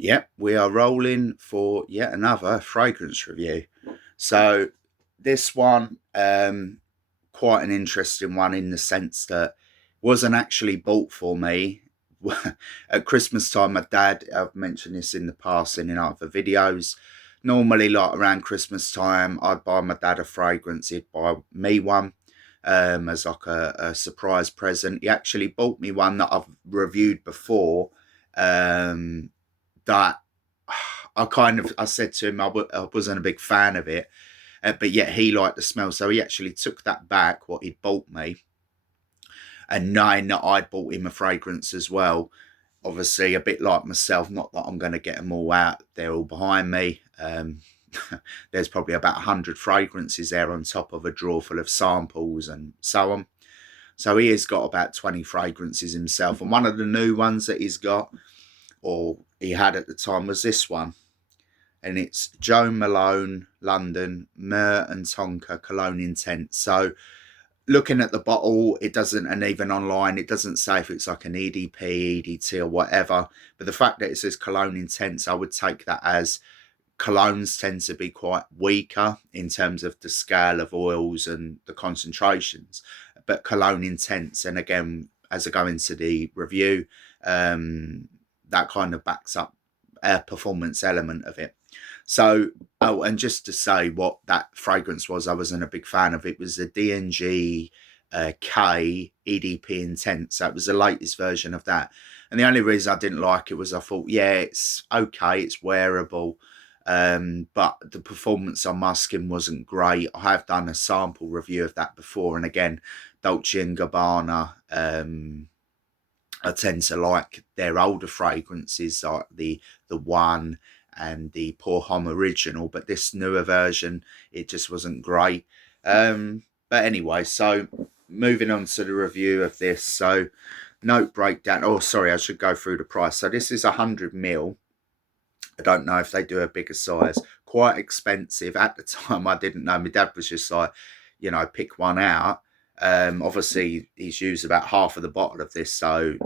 Yep, we are rolling for yet another fragrance review. So this one, quite an interesting one in the sense that wasn't actually bought for me. At Christmas time, my dad, I've mentioned this in the past and in other videos, normally like around Christmas time, I'd buy my dad a fragrance, he'd buy me one as like a surprise present. He actually bought me one that I've reviewed before, that I said to him I wasn't a big fan of it, but yet he liked the smell. So he actually took that back, what he'd bought me, and knowing that I'd bought him a fragrance as well. Obviously, a bit like myself, not that I'm going to get them all out, they're all behind me. There's probably about 100 fragrances there on top of a drawer full of samples and so on. So he has got about 20 fragrances himself. And one of the new ones that he's got, or he had at the time, was this one. And it's Joe Malone, London, Myrrh and Tonka, Cologne Intense. So looking at the bottle, it doesn't, and even online, it doesn't say if it's like an EDP, EDT or whatever. But the fact that it says Cologne Intense, I would take that as colognes tend to be quite weaker in terms of the scale of oils and the concentrations. But Cologne Intense, and again, as I go into the review, that kind of backs up a performance element of it. So, oh, and just to say what that fragrance was, I wasn't a big fan of. It was the DNG K EDP Intense. So it was the latest version of that. And the only reason I didn't like it was I thought, yeah, it's okay, it's wearable, but the performance on my skin wasn't great. I have done a sample review of that before, and again, Dolce and Gabbana, I tend to like their older fragrances, like the One and the Pour Homme Original, but this newer version, it just wasn't great. But anyway, so moving on to the review of this. So note breakdown. Oh, sorry, I should go through the price. So this is 100 ml. I don't know if they do a bigger size. Quite expensive. At the time, I didn't know. My dad was just like, pick one out. Obviously, he's used about half of the bottle of this, so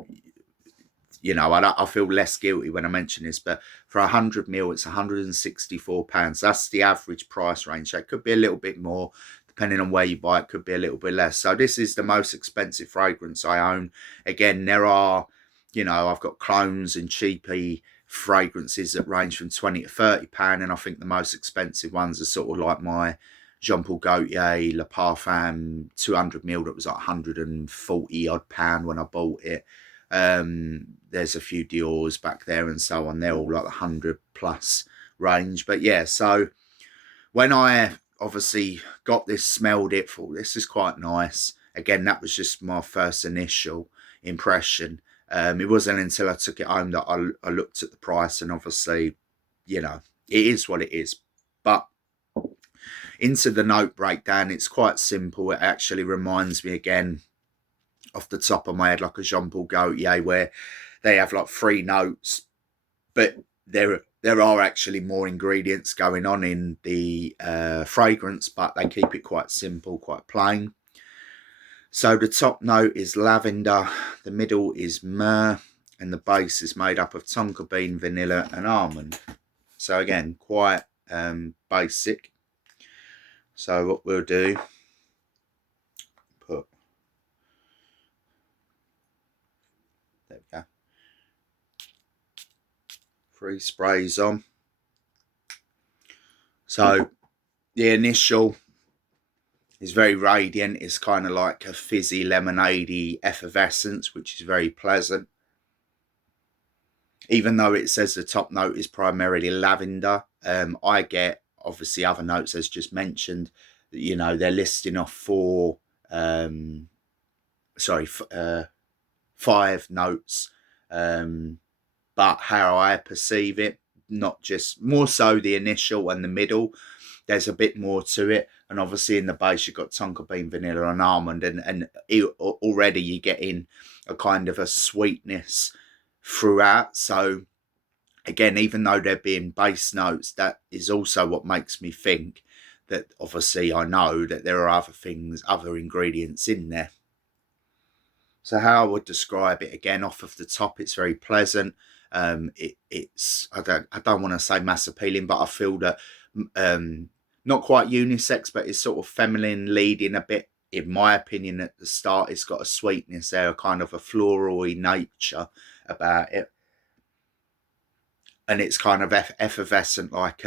I feel less guilty when I mention this. But for 100 ml, it's £164. That's the average price range. So it could be a little bit more depending on where you buy it. Could be a little bit less. So this is the most expensive fragrance I own. Again, there are, I've got clones and cheapy fragrances that range from 20 to £30, and I think the most expensive ones are sort of like my Jean Paul Gaultier Le Parfum 200 ml that was like 140 odd pound when I bought it. There's a few Dior's back there and so on. They're all like 100 plus range. But yeah, so when I obviously got this, smelled it, thought this is quite nice. Again, that was just my first initial impression. It wasn't until I took it home that I looked at the price, and obviously, it is what it is. But into the note breakdown, it's quite simple. It actually reminds me again, off the top of my head, like a Jean Paul Gaultier, where they have like 3 notes, but there are actually more ingredients going on in the fragrance, but they keep it quite simple, quite plain. So the top note is lavender, the middle is myrrh, and the base is made up of tonka bean, vanilla, and almond. So again, quite basic. So what we'll do, there we go, 3 sprays on. So the initial is very radiant. It's kind of like a fizzy lemonade-y effervescence, which is very pleasant. Even though it says the top note is primarily lavender, I get obviously other notes, as just mentioned. They're listing off 5 notes, but how I perceive it, not just, more so the initial and the middle, there's a bit more to it. And obviously in the base you've got tonka bean, vanilla and almond, and already you get in a kind of a sweetness throughout. So again, even though they're being base notes, that is also what makes me think that obviously I know that there are other things, other ingredients in there. So how I would describe it, again, off of the top, it's very pleasant. It's I don't want to say mass appealing, but I feel that not quite unisex, but it's sort of feminine leading a bit. In my opinion, at the start, it's got a sweetness there, a kind of a floral nature about it, and it's kind of effervescent, like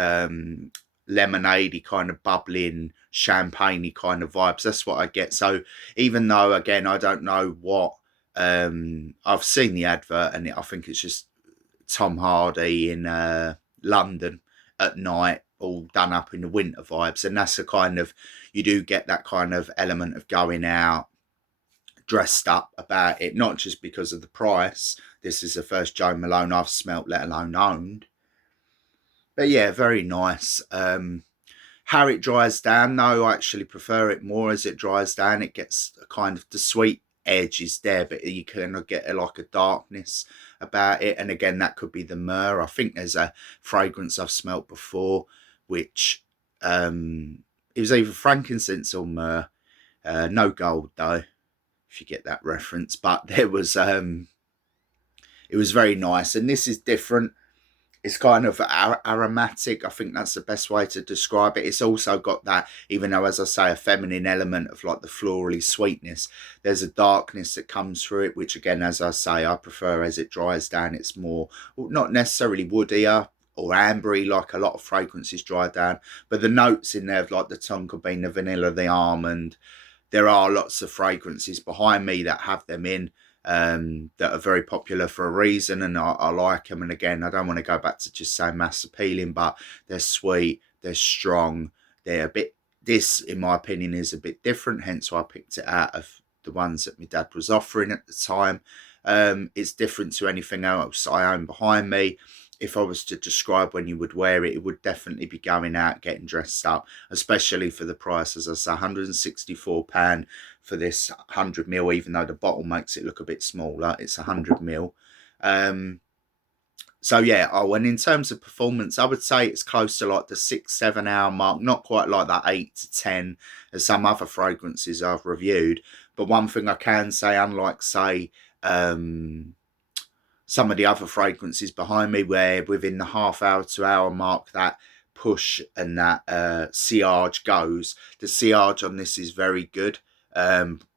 lemonade kind of bubbling, champagne kind of vibes. That's what I get. So even though, again, I don't know what, I've seen the advert, and I think it's just Tom Hardy in London at night, all done up in the winter vibes, and that's the kind of, you do get that kind of element of going out dressed up about it, not just because of the price. This is the first Joe Malone I've smelt, let alone owned. But yeah, very nice. How it dries down, though, I actually prefer it more as it dries down. It gets kind of the sweet edge is there, but you kind of get like a darkness about it. And again, that could be the myrrh. I think there's a fragrance I've smelt before, which it was either frankincense or myrrh. No gold though, if you get that reference. But there was it was very nice, and this is different. It's kind of aromatic. I think that's the best way to describe it. It's also got that, even though, as I say, a feminine element of like the florally sweetness, there's a darkness that comes through it, which again, as I say, I prefer as it dries down. It's more, not necessarily woodier or ambery like a lot of fragrances dry down, but the notes in there of like the tonka bean, the vanilla, the almond. There are lots of fragrances behind me that have them in, that are very popular for a reason, and I like them. And again, I don't want to go back to just saying mass appealing, but they're sweet, they're strong, they're a bit, this in my opinion is a bit different, hence why I picked it out of the ones that my dad was offering at the time. It's different to anything else I own behind me. If I was to describe when you would wear it, it would definitely be going out, getting dressed up, especially for the price. As I say, £164 for this 100ml, even though the bottle makes it look a bit smaller. It's 100ml. So yeah, and in terms of performance, I would say it's close to like the 6-7 hour mark, not quite like that 8 to 10 as some other fragrances I've reviewed. But one thing I can say, unlike say some of the other fragrances behind me, where within the half hour to hour mark that push and that silage goes, the silage on this is very good.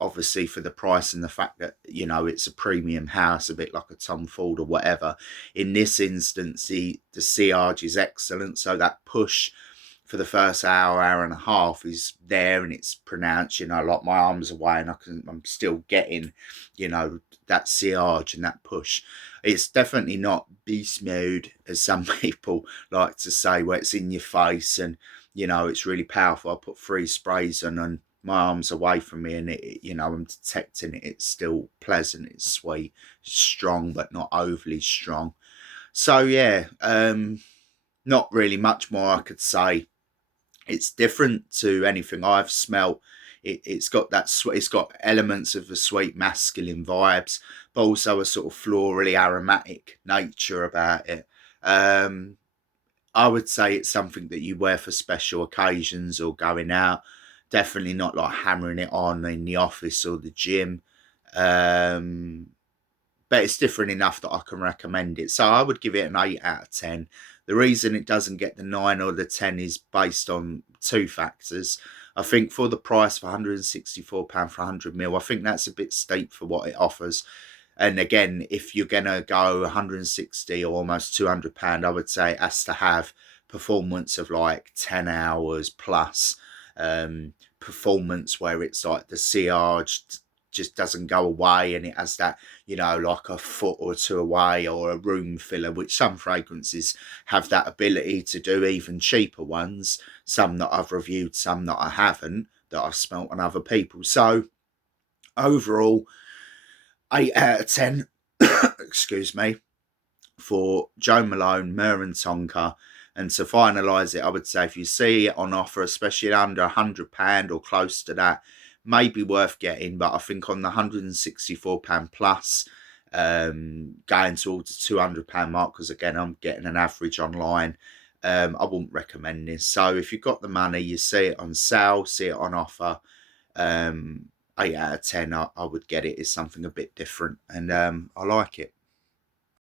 Obviously for the price and the fact that, you know, it's a premium house, a bit like a Tom Ford or whatever. In this instance, the silage is excellent. So that push for the first hour and a half is there, and it's pronounced, you know, like my arms away, and I'm still getting, you know, that silage and that push. It's definitely not beast mode, as some people like to say, where it's in your face and, you know, it's really powerful. I put 3 sprays on and my arm's away from me, and it, you know, I'm detecting it. It's still pleasant, it's sweet, it's strong, but not overly strong. So yeah, not really much more I could say. It's different to anything I've smelt. It's got that it's got elements of the sweet masculine vibes, but also a sort of florally aromatic nature about it. I would say it's something that you wear for special occasions or going out. Definitely not like hammering it on in the office or the gym. But it's different enough that I can recommend it. So I would give it an 8 out of 10. The reason it doesn't get the 9 or the 10 is based on 2 factors. I think for the price for £164 for 100ml, I think that's a bit steep for what it offers. And again, if you're going to go 160 or almost £200, I would say it has to have performance of like 10 hours plus. Performance where it's like the silage just doesn't go away, and it has that, you know, like a foot or 2 away, or a room filler, which some fragrances have that ability to do, even cheaper ones, some that I've reviewed, some that I haven't, that I've smelt on other people. So overall, 8 out of 10 excuse me, for Joe Malone, Myrrh and Tonka. And to finalise it, I would say if you see it on offer, especially under £100 or close to that, may be worth getting. But I think on the £164 plus, going towards the £200 mark, because again, I'm getting an average online, I wouldn't recommend this. So if you've got the money, you see it on sale, see it on offer, 8 out of 10, I would get it. It's something a bit different, and I like it.